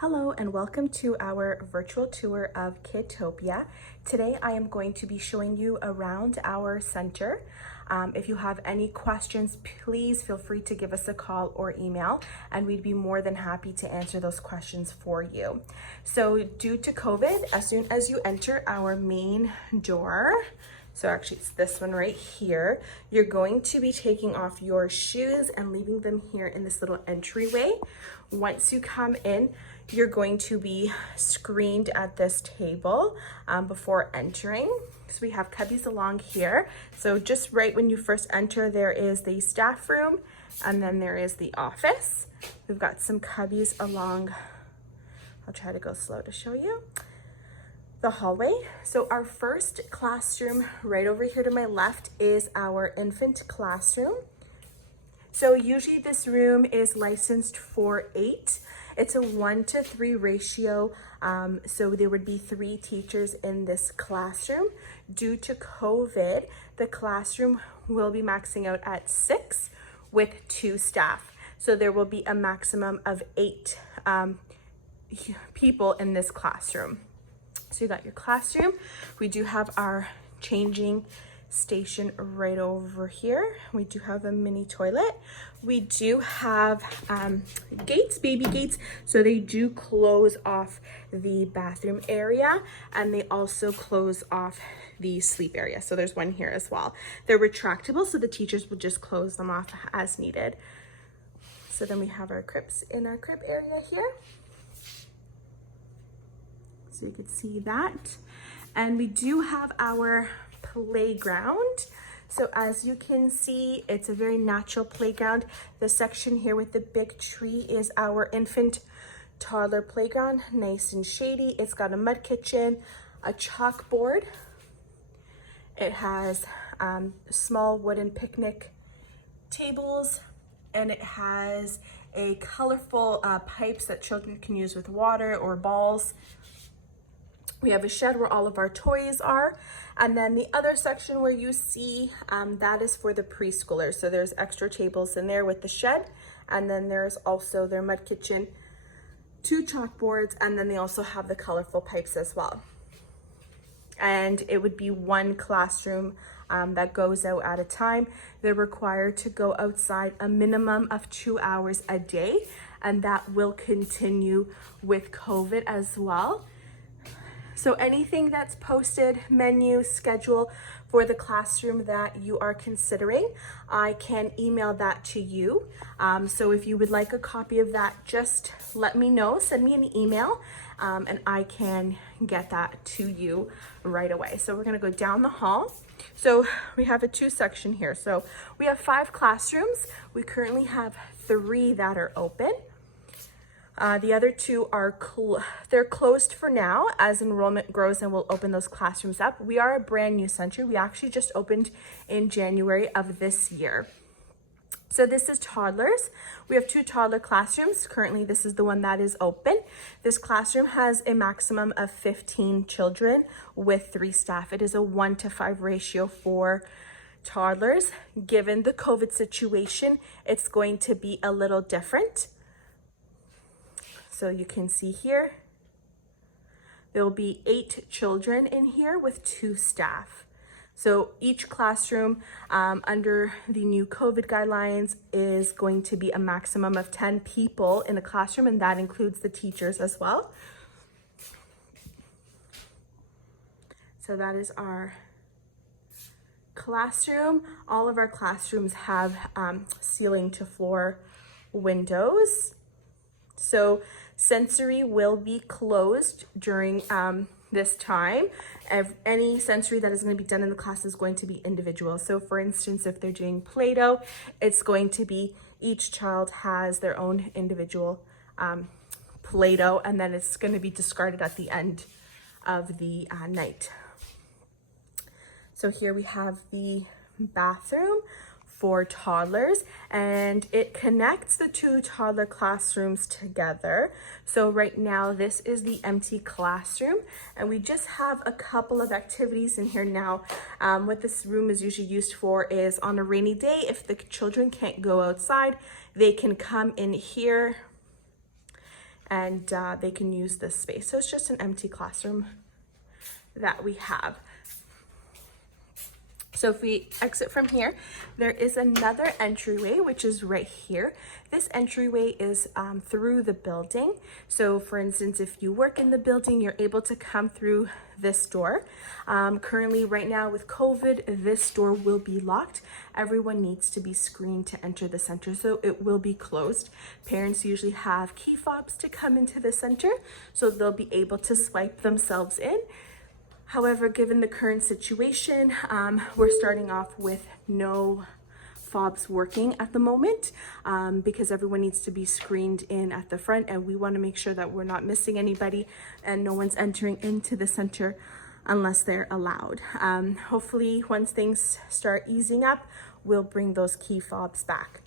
Hello and welcome to our virtual tour of Kidtopia. Today I am going to be showing you around our center. If you have any questions, please feel free to give us a call or email and we'd be more than happy to answer those questions for you. So due to COVID, as soon as you enter our main door, so actually it's this one right here, you're going to be taking off your shoes and leaving them here in this little entryway. Once you come in, you're going to be screened at this table before entering. So we have cubbies along here. So just right when you first enter, there is the staff room and then there is the office. We've got some cubbies along, I'll try to go slow to show you, the hallway. So our first classroom right over here to my left is our infant classroom. So usually this room is licensed for 8. It's a 1-to-3 ratio. So there would be 3 teachers in this classroom. Due to COVID, the classroom will be maxing out at 6 with 2 staff. So there will be a maximum of 8 people in this classroom. So you got your classroom. We do have our changing station right over here. We do have a mini toilet. We do have gates, baby gates, so they do close off the bathroom area and they also close off the sleep area. So there's one here as well. They're retractable, so the teachers will just close them off as needed. So then we have our cribs in our crib area here. So you can see that. And we do have our playground. So as you can see, it's a very natural playground. The section here with the big tree is our infant toddler playground, nice and shady. It's got a mud kitchen, a chalkboard. It has small wooden picnic tables, and it has a colorful pipes that children can use with water or balls. We have a shed where all of our toys are. And then the other section where you see, that is for the preschoolers. So there's extra tables in there with the shed. And then there's also their mud kitchen, 2 chalkboards, and then they also have the colorful pipes as well. And it would be 1 classroom that goes out at a time. They're required to go outside a minimum of 2 hours a day. And that will continue with COVID as well. So anything that's posted, menu, schedule for the classroom that you are considering, I can email that to you. So if you would like a copy of that, just let me know, send me an email, and I can get that to you right away. So we're gonna go down the hall. So we have a 2-section here. So we have 5 classrooms. We currently have 3 that are open. The other 2 are they're closed for now as enrollment grows, and we'll open those classrooms up. We are a brand new center. We actually just opened in January of this year. So this is toddlers. We have 2 toddler classrooms. Currently, this is the one that is open. This classroom has a maximum of 15 children with 3 staff. It is a 1-to-5 ratio for toddlers. Given the COVID situation, it's going to be a little different. So you can see here, there will be 8 children in here with 2 staff. So each classroom under the new COVID guidelines is going to be a maximum of 10 people in a classroom, and that includes the teachers as well. So that is our classroom. All of our classrooms have ceiling to floor windows. So sensory will be closed during this time. Any sensory that is going to be done in the class is going to be individual. So for instance, if they're doing Play-Doh, it's going to be each child has their own individual Play-Doh, and then it's going to be discarded at the end of the night. So here we have the bathroom for toddlers, and it connects the 2 toddler classrooms together. So right now this is the empty classroom, and we just have a couple of activities in here now. What this room is usually used for is on a rainy day, if the children can't go outside, they can come in here and they can use this space. So it's just an empty classroom that we have. So if we exit from here, there is another entryway, which is right here. This entryway is through the building. So for instance, if you work in the building, you're able to come through this door. Currently, right now with COVID, this door will be locked. Everyone needs to be screened to enter the center, so it will be closed. Parents usually have key fobs to come into the center, so they'll be able to swipe themselves in. However, given the current situation, we're starting off with no fobs working at the moment because everyone needs to be screened in at the front, and we want to make sure that we're not missing anybody and no one's entering into the center unless they're allowed. Hopefully, once things start easing up, we'll bring those key fobs back.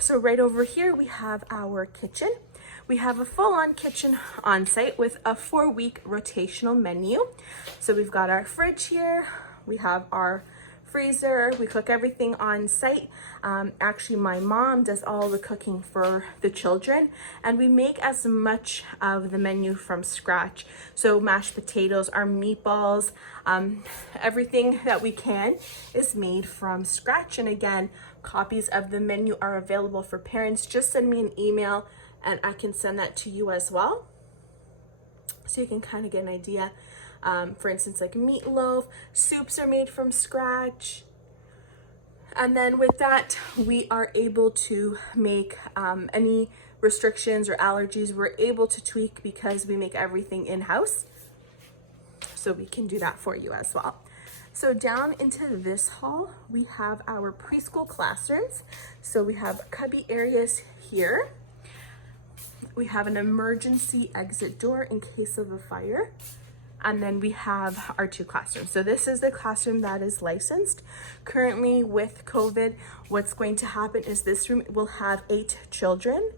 So right over here, we have our kitchen. We have a full-on kitchen on site with a 4-week rotational menu. So we've got our fridge here, we have our freezer, we cook everything on site. Actually, my mom does all the cooking for the children, and we make as much of the menu from scratch. So mashed potatoes, our meatballs, everything that we can is made from scratch. And again, copies of the menu are available for parents. Just send me an email and I can send that to you as well, so you can kind of get an idea. For instance, like meatloaf, soups are made from scratch. And then with that, we are able to make any restrictions or allergies, we're able to tweak because we make everything in-house. So we can do that for you as well. So down into this hall, we have our preschool classrooms. So we have cubby areas here. We have an emergency exit door in case of a fire. And then we have our 2 classrooms. So this is the classroom that is licensed. Currently with COVID, what's going to happen is this room will have 8 children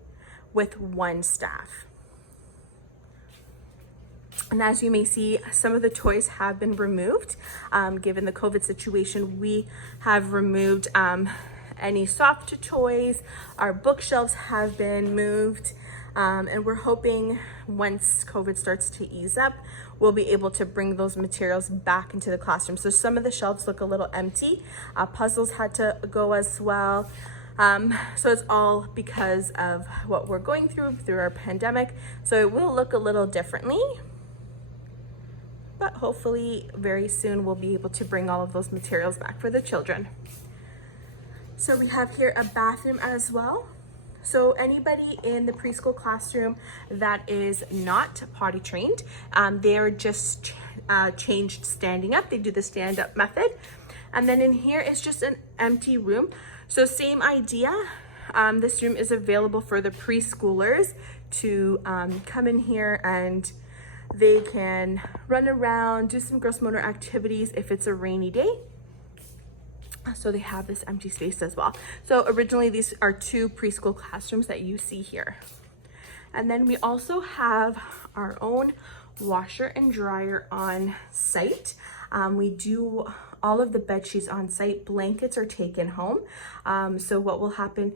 with 1 staff. And as you may see, some of the toys have been removed. Given the COVID situation, we have removed any soft toys. Our bookshelves have been moved. And we're hoping once COVID starts to ease up, we'll be able to bring those materials back into the classroom. So some of the shelves look a little empty. Puzzles had to go as well. So it's all because of what we're going through our pandemic. So it will look a little differently, but hopefully very soon we'll be able to bring all of those materials back for the children. So we have here a bathroom as well. So anybody in the preschool classroom that is not potty trained, they're just changed standing up. They do the stand up method. And then in here is just an empty room. So same idea. This room is available for the preschoolers to come in here and they can run around, do some gross motor activities if it's a rainy day. So they have this empty space as well. So originally these are 2 preschool classrooms that you see here. And then we also have our own washer and dryer on site. We do all of the bed sheets on site. Blankets are taken home. So what will happen,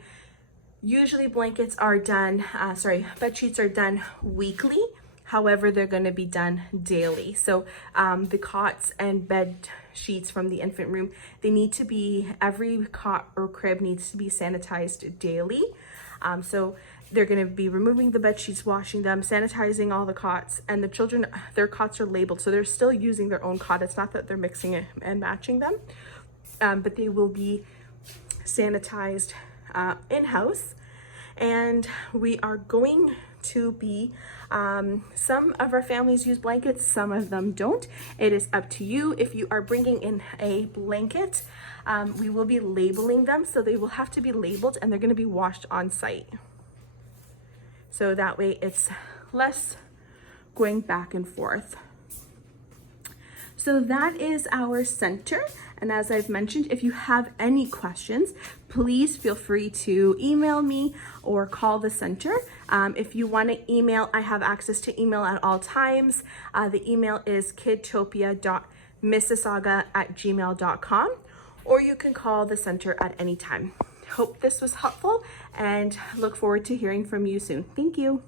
usually blankets are done, bed sheets are done weekly. However, they're going to be done daily. So the cots and bed sheets from the infant room, they need to be, every cot or crib needs to be sanitized daily. So they're going to be removing the bed sheets, washing them, sanitizing all the cots, and the children, their cots are labeled. So they're still using their own cot. It's not that they're mixing it and matching them, but they will be sanitized in-house. And we are going to be, some of our families use blankets, some of them don't. It is up to you. If you are bringing in a blanket, we will be labeling them. So they will have to be labeled and they're going to be washed on site. So that way it's less going back and forth. So that is our center. And as I've mentioned, if you have any questions, please feel free to email me or call the center. If you want to email, I have access to email at all times. The email is Kidtopia.mississauga@gmail.com, or you can call the center at any time. Hope this was helpful and look forward to hearing from you soon. Thank you.